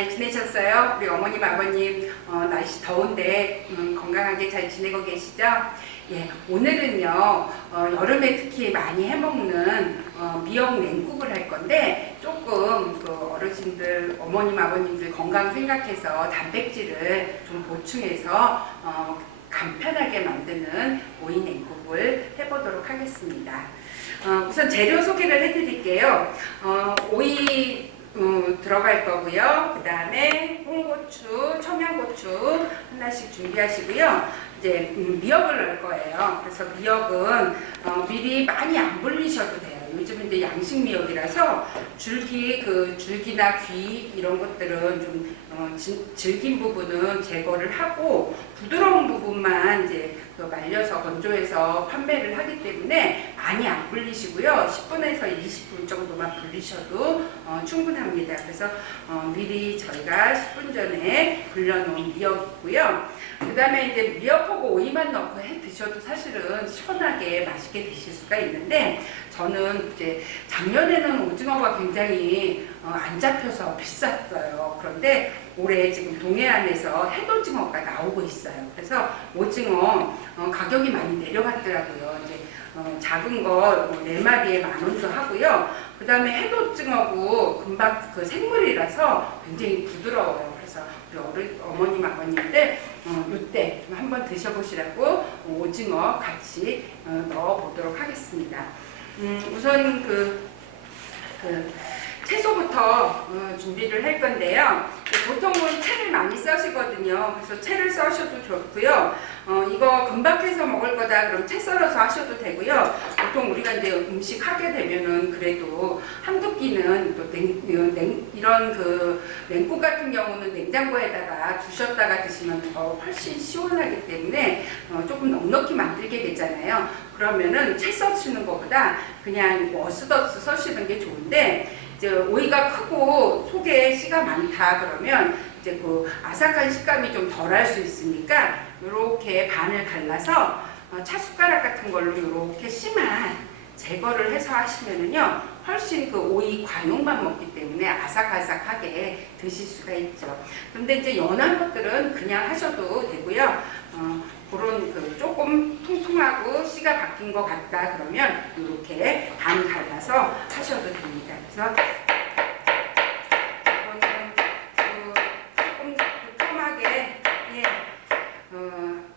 잘 지내셨어요? 우리 어머님, 아버님 날씨 더운데 건강하게 잘 지내고 계시죠? 예, 오늘은요 여름에 특히 많이 해먹는 미역 냉국을 할 건데 조금 그 어르신들, 어머님, 아버님들 건강 생각해서 단백질을 좀 보충해서 간편하게 만드는 오이 냉국을 해보도록 하겠습니다. 우선 재료 소개를 해드릴게요. 오이 들어갈 거고요. 그 다음에 홍고추, 청양고추 하나씩 준비하시고요. 이제 미역을 넣을 거예요. 그래서 미역은 미리 많이 안 불리셔도 돼요. 요즘은 이제 양식 미역이라서 줄기나 귀 이런 것들은 좀 질긴 부분은 제거를 하고 부드러운 부분만 이제 말려서 건조해서 판매를 하기 때문에 많이 안 불리시고요. 10분에서 20분 정도만 불리셔도 충분합니다. 그래서 미리 저희가 10분 전에 불려놓은 미역이고요. 그 다음에 이제 미역하고 오이만 넣고 해 드셔도 사실은 시원하게 맛있게 드실 수가 있는데, 저는 이제 작년에는 오징어가 굉장히 안 잡혀서 비쌌어요. 그런데 올해 지금 동해안에서 해돋징어가 나오고 있어요. 그래서 오징어 가격이 많이 내려갔더라고요. 이제 작은 거 4마리에 10,000원도 하고요. 그 다음에 해돋징어고 금방 그 생물이라서 굉장히 부드러워요. 그래서 우리 어머님, 아버님들 이때 한번 드셔보시라고 오징어 같이 넣어보도록 하겠습니다. 우선 채소부터 준비를 할 건데요. 보통은 채를 많이 써시거든요. 그래서 채를 써셔도 좋고요. 이거 금방 해서 먹을 거다 그럼 채 썰어서 하셔도 되고요. 보통 우리가 이제 음식 하게 되면은 그래도 한두 끼는 또 이런 냉국 같은 경우는 냉장고에다가 두셨다가 드시면 더 훨씬 시원하기 때문에 조금 넉넉히 만들게 되잖아요. 그러면은 채 써시는 것보다 그냥 어스더스 써시는 게 좋은데, 이제 오이가 크고 속에 씨가 많다 그러면 이제 그 아삭한 식감이 좀 덜할 수 있으니까 이렇게 반을 갈라서 차숟가락 같은 걸로 이렇게 씨만 제거를 해서 하시면은요 훨씬 그 오이 과육만 먹기 때문에 아삭아삭하게 드실 수가 있죠. 그런데 이제 연한 것들은 그냥 하셔도 되고요. 그런 조금 통통하고 씨가 바뀐 것 같다 그러면 이렇게 반 갈라서 하셔도 됩니다. 그래서 조금 두툼하게,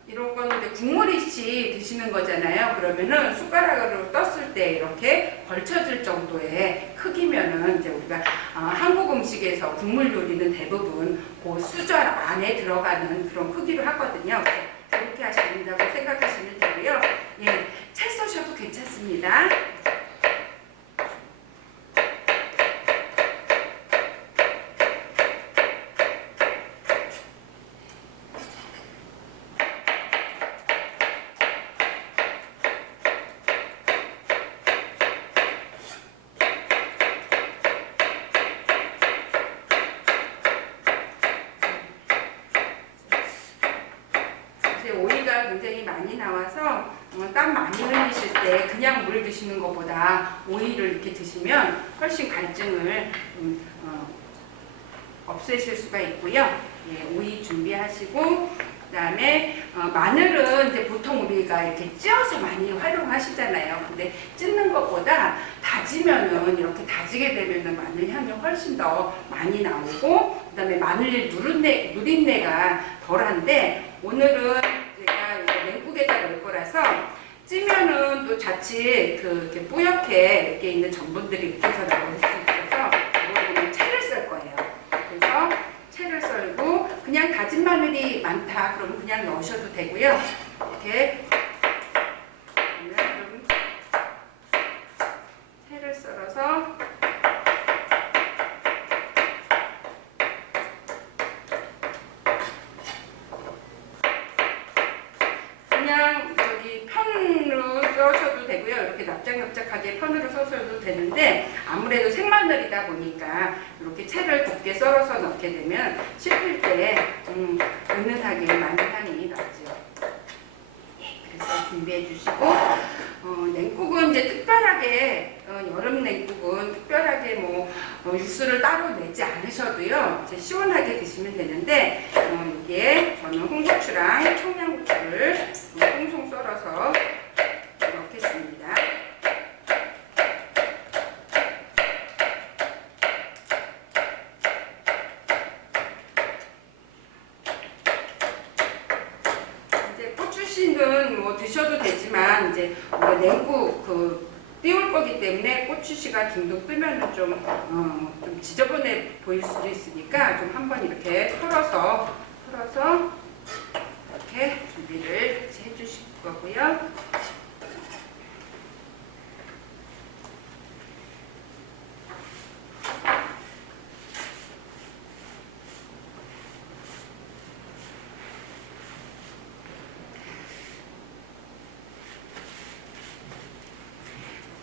이런 거는 이제 국물이시 드시는 거잖아요. 그러면은 숟가락으로 떴을 때 이렇게 걸쳐질 정도의 크기면은 이제 우리가 한국 음식에서 국물 요리는 대부분 그 수저 안에 들어가는 그런 크기로 하거든요. 이렇게 하시면 된다고 생각하시면 되고요. 예, 채 써셔도 괜찮습니다. 오이가 굉장히 많이 나와서 땀 많이 흘리실 때 그냥 물 드시는 것보다 오이를 이렇게 드시면 훨씬 갈증을 없애실 수가 있고요. 예, 오이 준비하시고, 그 다음에 마늘은 이제 보통 우리가 이렇게 찧어서 많이 활용하시잖아요. 근데 찢는 것보다 다지면은, 이렇게 다지게 되면은 마늘 향이 훨씬 더 많이 나오고, 그 다음에 마늘 누린내가 덜한데, 오늘은 제가 냉국에다 넣을 거라서 찌면은 또 자칫 이렇게 뿌옇게 이렇게 있는 전분들이 밑에서 나올 수 있어서 이거는 채를 썰 거예요. 그래서 채를 썰고, 그냥 다진 마늘이 많다 그러면 그냥 넣으셔도 되고요. 이렇게 좀 채를 썰어서 그냥 편으로 써셔도 되고요. 이렇게 납작납작하게 편으로 써셔도 되는데, 아무래도 생마늘이다 보니까 이렇게 채를 곱게 썰어서 넣게 되면 씹힐 때 은은하게 마늘 향이 나죠. 예, 그래서 준비해 주시고, 냉국은 이제 특별하게 여름 냉국은 특별하게 육수를 따로 내지 않으셔도요, 이제 시원하게 드시면 되는데, 이게 저는 홍고추랑 청양고추를 송송 썰어서 넣겠습니다. 이제 고추씨는 드셔도 되지만, 이제 우리가 냉국 띄울 거기 때문에 고추씨가 둥둥 뜨면은 좀 지저분해 보일 수도 있으니까 좀 한번 이렇게 털어서 이렇게 준비를 해주실 거고요.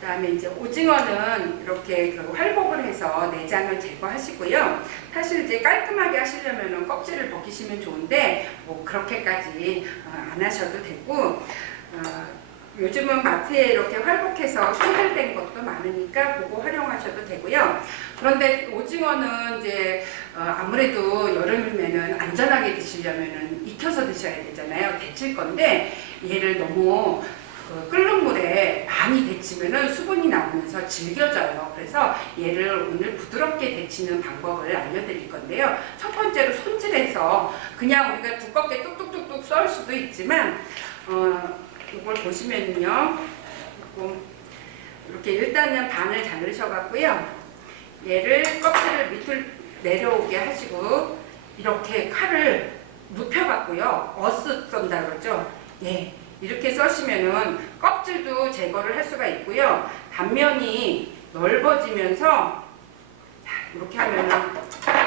그다음에 이제 오징어는 이렇게 활복을 해서 내장을 제거하시고요. 사실 이제 깔끔하게 하시려면 껍질을 벗기시면 좋은데 그렇게까지 안 하셔도 되고, 요즘은 마트에 이렇게 활복해서 손질된 것도 많으니까 그거 활용하셔도 되고요. 그런데 오징어는 이제 아무래도 여름이면은 안전하게 드시려면은 익혀서 드셔야 되잖아요. 데칠 건데 얘를 너무 끓는 물에 많이 데치면은 수분이 나오면서 질겨져요. 그래서 얘를 오늘 부드럽게 데치는 방법을 알려드릴 건데요. 첫 번째로 손질해서 그냥 우리가 두껍게 뚝뚝뚝뚝 썰 수도 있지만, 이걸 보시면요, 이렇게 일단은 반을 자르셔갖고요, 얘를 껍질을 밑을 내려오게 하시고 이렇게 칼을 눕혀갖고요, 어슷 썬다 그러죠. 예. 이렇게 써시면은 껍질도 제거를 할 수가 있고요. 단면이 넓어지면서 이렇게 하면은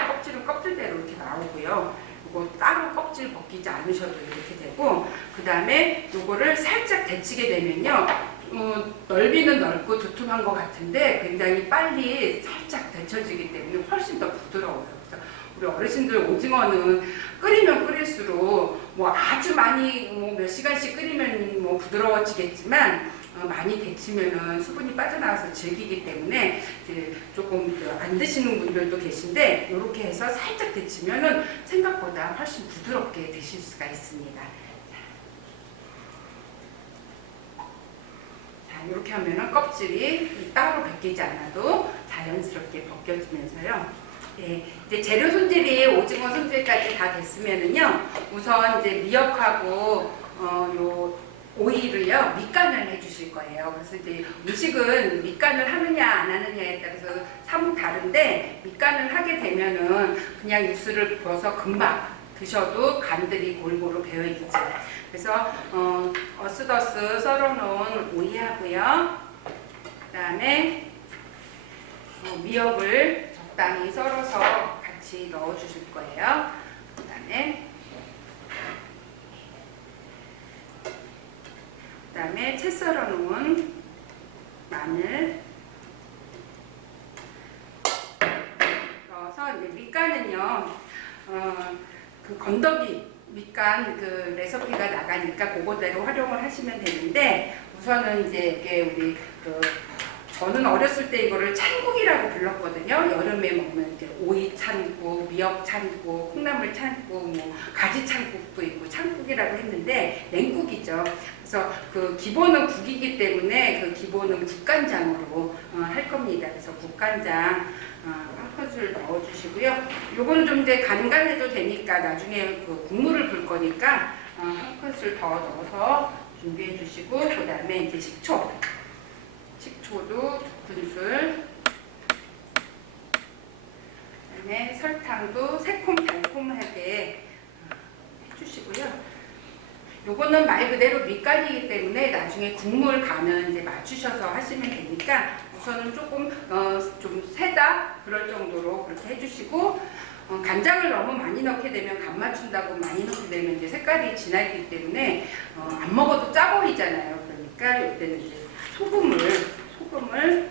껍질은 껍질대로 이렇게 나오고요. 이거 따로 껍질 벗기지 않으셔도 이렇게 되고, 그 다음에 이거를 살짝 데치게 되면요, 넓이는 넓고 두툼한 것 같은데 굉장히 빨리 살짝 데쳐지기 때문에 훨씬 더 부드러워요. 그래서 우리 어르신들 오징어는 끓이면 끓일수록 아주 많이 몇 시간씩 끓이면 부드러워지겠지만, 많이 데치면은 수분이 빠져나와서 질기기 때문에 이제 조금 안 드시는 분들도 계신데, 이렇게 해서 살짝 데치면은 생각보다 훨씬 부드럽게 드실 수가 있습니다. 자, 이렇게 하면은 껍질이 따로 벗기지 않아도 자연스럽게 벗겨지면서요. 네, 이제 재료 손질이 오징어 손질까지 다 됐으면은요, 우선 이제 미역하고 요 오이를요 밑간을 해주실 거예요. 그래서 이제 음식은 밑간을 하느냐 안 하느냐에 따라서 사뭇 다른데, 밑간을 하게 되면은 그냥 육수를 부어서 금방 드셔도 간들이 골고루 배어 있죠. 그래서 어슷어슷 썰어놓은 오이하고요, 그다음에 미역을 적당히 썰어서 같이 넣어 주실 거예요. 그다음에 채 썰어 놓은 마늘 넣어서, 이제 밑간은요, 그 건더기 밑간 그 레시피가 나가니까 그거대로 활용을 하시면 되는데, 우선은 이제 이게 우리 저는 어렸을 때 이거를 찬국이라고 불렀거든요. 여름에 먹는 이제 오이 찬국, 미역 찬국, 콩나물 찬국, 가지 찬국도 있고 찬국이라고 했는데 냉국이죠. 그래서 그 기본은 국이기 때문에 그 기본은 국간장으로 할 겁니다. 그래서 국간장 한 큰술 넣어주시고요. 요거는 좀 이제 간간해도 되니까 나중에 그 국물을 불 거니까 한 큰술 더 넣어서 준비해 주시고, 그 다음에 이제 식초도 2큰술, 그다음에 설탕도 새콤달콤하게 해주시고요. 요거는 말 그대로 밑간이기 때문에 나중에 국물 간은 이제 맞추셔서 하시면 되니까 우선은 조금 좀 세다 그럴 정도로 그렇게 해주시고, 간장을 너무 많이 넣게 되면 간 맞춘다고 많이 넣게 되면 이제 색깔이 진하기 때문에 안 먹어도 짜 보이잖아요. 그러니까 이때는 이제 소금을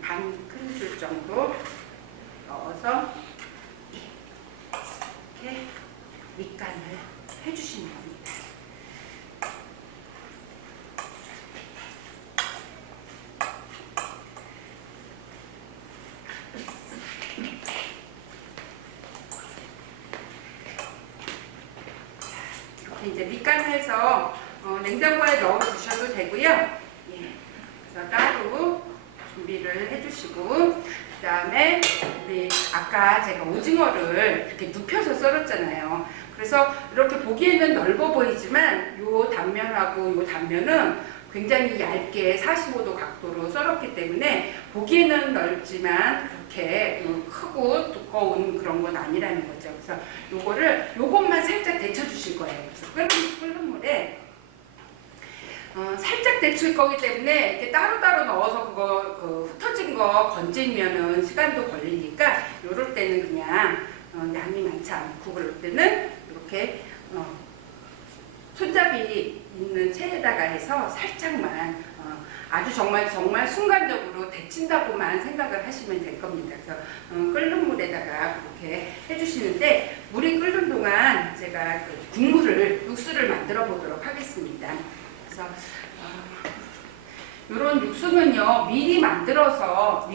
반 큰술 정도 넣어서 이렇게 밑간을 해주시면 됩니다. 이렇게 이제 밑간해서 냉장고에 넣어 두셔도 되고요. 예, 그래서 따로 준비를 해주시고, 그 다음에 우리 아까 제가 오징어를 이렇게 눕혀서 썰었잖아요. 그래서 이렇게 보기에는 넓어 보이지만 요 단면하고 요 단면은 굉장히 얇게 45도 각도로 썰었기 때문에 보기에는 넓지만 그렇게 크고 두꺼운 그런 건 아니라는 거죠. 그래서 요것만 살짝 데쳐 주실 거예요. 그래서 끓는 물에 살짝 데칠 거기 때문에 이렇게 따로따로 넣어서 그거 흩어진 거 건지면은 시간도 걸리니까 요럴 때는 그냥 양이 많지 않고 그럴 때는 이렇게 손잡이 있는 체에다가 해서 살짝만 아주 정말 순간적으로 데친다고만 생각을 하시면 될 겁니다. 그래서 끓는 물에다가 그렇게 해주시는데, 물이 끓는 동안 제가 육수를 만들어 보도록 하겠습니다. 그래서 이런 육수는요 미리 만들어서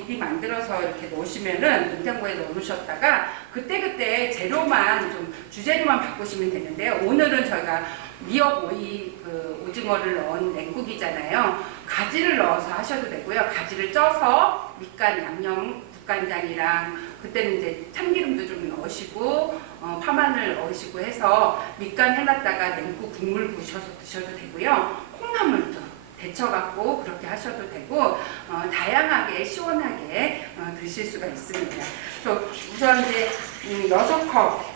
이렇게 놓으시면은 냉장고에 넣으셨다가 그때 재료만 좀 주재료만 바꾸시면 되는데요. 오늘은 저희가 미역 오이 오징어를 넣은 냉국이잖아요. 가지를 넣어서 하셔도 되고요. 가지를 쪄서 밑간 양념 국간장이랑 그때는 이제 참기름도 좀 넣으시고 파마늘 넣으시고 해서 밑간 해놨다가 냉국 국물 부으셔서 드셔도 되고요. 콩나물도 데쳐갖고 그렇게 하셔도 되고 다양하게 시원하게 드실 수가 있습니다. 그래서 우선 이제 6컵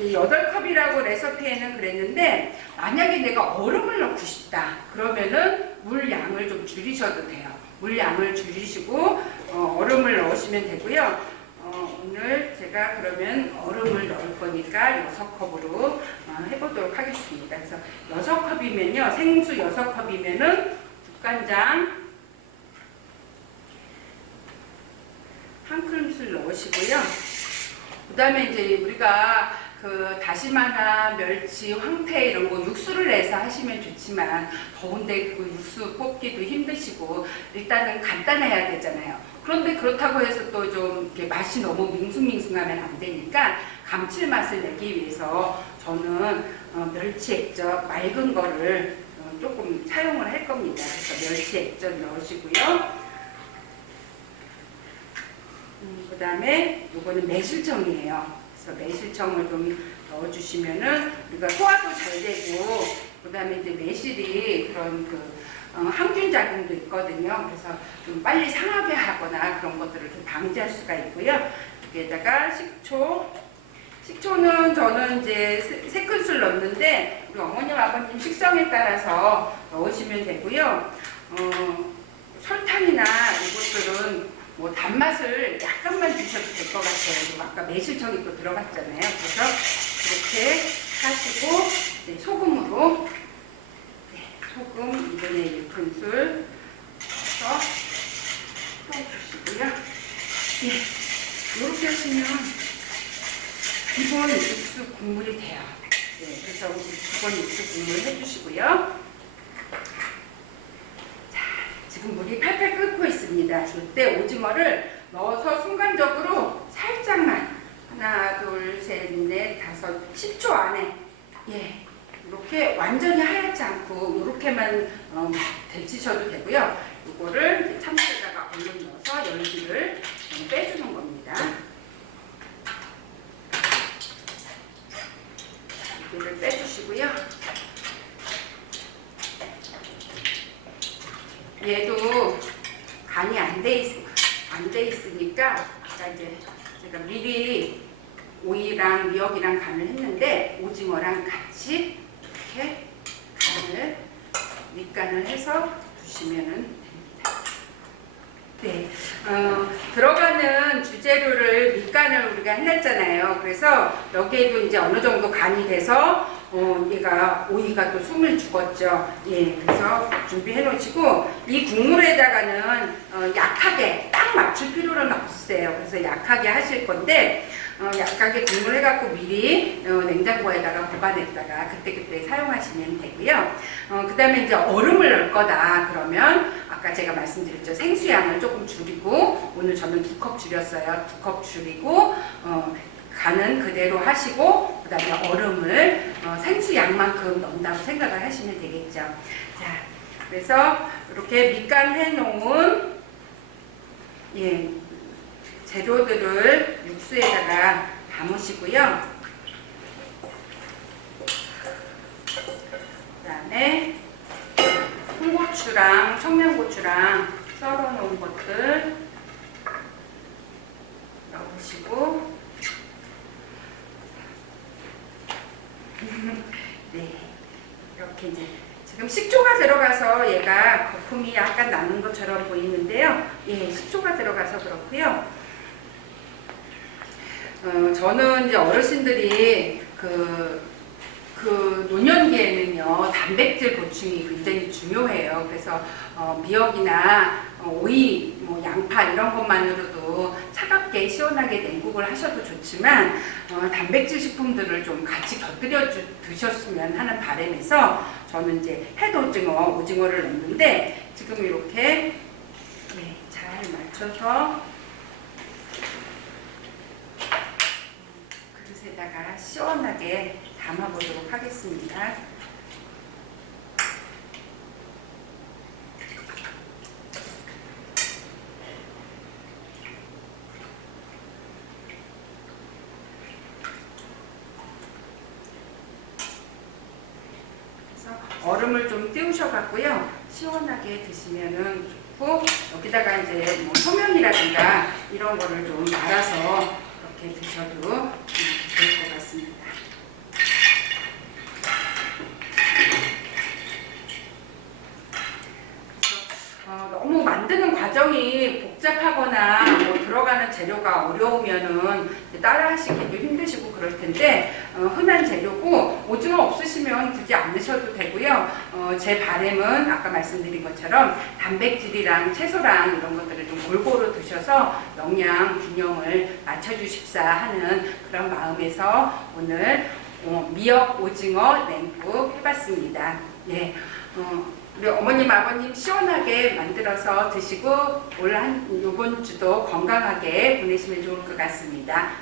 8컵이라고 레시피에는 그랬는데, 만약에 내가 얼음을 넣고 싶다 그러면은 물 양을 좀 줄이셔도 돼요. 물 양을 줄이시고 얼음을 넣으시면 되고요. 오늘 제가 그러면 얼음을 넣을 거니까 6컵으로 해보도록 하겠습니다. 그래서 6컵이면요, 생수 6컵이면은 국간장 1큰술 넣으시고요. 그 다음에 이제 우리가 다시마나 멸치, 황태 이런 거 육수를 내서 하시면 좋지만 더운데 그 육수 뽑기도 힘드시고 일단은 간단해야 되잖아요. 그런데 그렇다고 해서 또 좀 이렇게 맛이 너무 밍숭밍숭하면 안 되니까 감칠맛을 내기 위해서 저는 멸치 액젓 맑은 거를 조금 사용을 할 겁니다. 그래서 멸치 액젓 넣으시고요. 그 다음에 요거는 매실청이에요. 그래서 매실청을 좀 넣어주시면은 우리가 소화도 잘 되고, 그 다음에 이제 매실이 그런 항균 작용도 있거든요. 그래서 좀 빨리 상하게 하거나 그런 것들을 좀 방지할 수가 있고요. 여기에다가 식초는 저는 이제 3큰술 넣는데 우리 어머님 아버님 식성에 따라서 넣으시면 되고요. 설탕이나 이것들은 뭐 단맛을 약간만 주셔도 될 것 같아요. 그리고 아까 매실청이 또 들어갔잖아요. 그래서 이렇게 하시고 소금으로 소금 2분의 1큰술 넣어서 넣어주시고요. 이렇게 하시면 기본 육수 국물이 돼요. 그래서 기본 육수 국물 해주시고요. 지금 물이 팔팔 끓고 있습니다. 이때 오징어를 넣어서 순간적으로 살짝만 하나, 둘, 셋, 넷, 다섯, 10초 안에 이렇게 완전히 하얗지 않고 이렇게만 데치셔도 되고요. 이거를 참치에다가 얼른 넣어서 열기를 빼주는 겁니다. 열기를 빼주시고요. 얘도 간이 안 돼 있으니까 아까 이제 제가 미리 오이랑 미역이랑 간을 했는데 오징어랑 같이 이렇게 밑간을 해서 주시면은 됩니다. 들어가는 주재료를 밑간을 우리가 해놨잖아요. 그래서 여기에도 이제 어느 정도 간이 돼서 얘가 오이가 또 숨을 죽었죠. 그래서 준비해 놓으시고 이 국물에다가는 약하게 딱 맞출 필요는 없으세요. 그래서 약하게 하실 건데 약하게 국물 해갖고 미리 냉장고에다가 보관했다가 그때그때 사용하시면 되고요. 그 다음에 이제 얼음을 넣을 거다 그러면 아까 제가 말씀드렸죠. 생수양을 조금 줄이고 오늘 저는 2컵 줄였어요. 2컵 줄이고 간은 그대로 하시고 그다음에 얼음을 생수 양만큼 넣는다고 생각을 하시면 되겠죠. 자, 그래서 이렇게 밑간 해놓은 재료들을 육수에다가 담으시고요. 그다음에 홍고추랑 청양고추랑 썰어 놓은 것들 넣으시고 네, 이렇게 이제 지금 식초가 들어가서 얘가 거품이 약간 나는 것처럼 보이는데요. 식초가 들어가서 그렇고요. 저는 이제 어르신들이 그 노년기에는요 단백질 보충이 굉장히 중요해요. 그래서 미역이나 오이, 뭐 양파 이런 것만으로도 차갑게 시원하게 냉국을 하셔도 좋지만 단백질 식품들을 좀 같이 곁들여 드셨으면 하는 바람에서 저는 이제 햇오징어, 오징어를 넣는데 지금 이렇게 잘 맞춰서 그릇에다가 시원하게 담아보도록 하겠습니다. 그래서 얼음을 좀 띄우셔갖고요 시원하게 드시면은 좋고 여기다가 이제 뭐 소면이라든가 이런 거를 좀 말아서 이렇게 드셔도 좋을 것 같습니다. 너무 만드는 과정이 복잡하거나 뭐 들어가는 재료가 어려우면은 따라 하시기도 힘드시고 그럴 텐데 흔한 재료고 오징어 없으시면 두지 않으셔도 되고요. 제 바람은 아까 말씀드린 것처럼 단백질이랑 채소랑 이런 것들을 좀 골고루 드셔서 영양 균형을 맞춰주십사 하는 그런 마음에서 오늘 미역 오징어 냉국 해봤습니다. 우리 어머님, 아버님 시원하게 만들어서 드시고 이번 주도 건강하게 보내시면 좋을 것 같습니다.